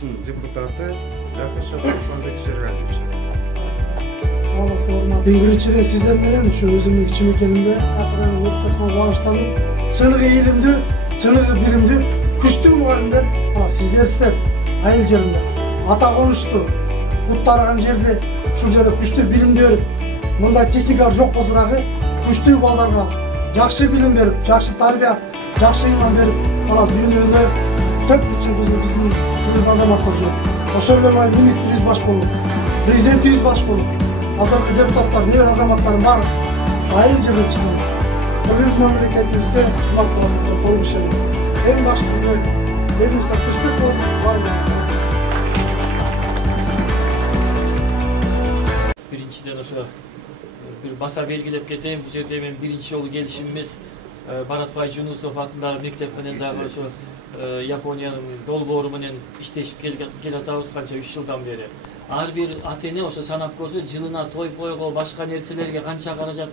кеңешинин депутаты Жакышев Ошонбек Шерғазиевич. Sağ olasın hormat. Birinciden sizler menен şu özümün кичимекенинде катараны көрүп жаткан кубанычтамын. Чыныгы илимдүү, чыныгы биримдүү, күчтүү мугалимдер, сиздерсиздер айыл жеринде ата конушту, кут тараган жерде ушул жерде күчтүү билимди берип, мындай техникалар жок болсо дагы күчтүү балдарга жакшы билим берип, жакшы тарбия, жакшы иман берип, дүйнөдө төп күчү биздин азаматтар жок. Ошол эле министрибиз баш болуп, президентибиз баш болуп, азыркы депутаттар, небер азаматтардын баары айыл жерден чыккан. Кыргыз мамлекетибизге кызмат кылып толук ишенем. Эң башкысы элибизде тынчтык болсун, Birinciden ошо bir basa belgilep keteyim. Bu жерде мен биринчи жолу келишимimiz Баратбай Жунусов атындагы мектеп менен дагы ошо Япониянын долбоору менен иштешип келатабыз канча 3 жылдан бери. Ар бир ата-эне ошо санап көрсө жылына той-пойго, башка нерселерге канча каражат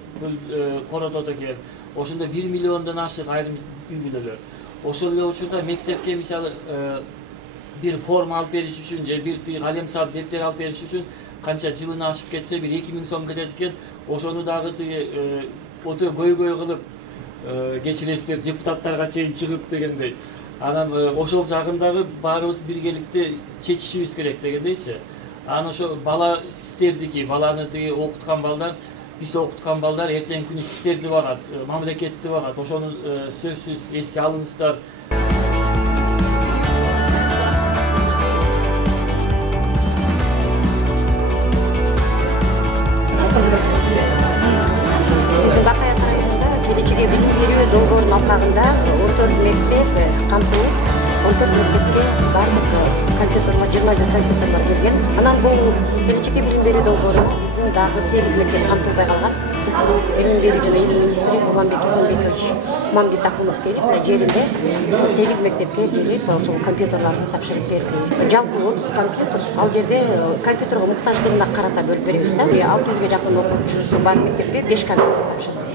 коротот экен. Ошондо 1 миллиондон ашык айрым үй бүлөлөр. Ошол эле учурда мектепке мисалы bir forma алып бериш үчүн же бир калем сап дептер алып бериш үчүн канча жылына ашып кетсе бир 2000 сом кетет экен. Ошону дагы ото көйгөй кылып кечиресиздер депутаттарга чейин чыгып дегендей. Анан ошол жагындагы баарыбыз биргеликте чечишибиз керек дегендейчи. Анан ошо бала сиздердики, баланы окуткан балдар, биз окуткан балдар эртеңки күнү сиздерди багат, мамлекетти багат. Ошону сөзсүз эске алыңыздар. Долбоордун алкагында 14 мектеп камтылып, 14 мектепке бардык компьютерлар, 20 компьютерлар келген. Анан бул келечекке билим берүү долбоору биздин дагы 8 мектеп камтылбай калган. Билим берүү жана илим министри Уланбек Исенбекович Мамбетакулов келип, жеринде 8 мектепке келип, ошол компьютерларды тапшырып берди. Жалпы 30 компьютер, ал жерде компьютерге муктаждыгына карата бөлүп беребиз да. 600ге жакын окуучусу бар мектепке 5 компьютер тапшырдык.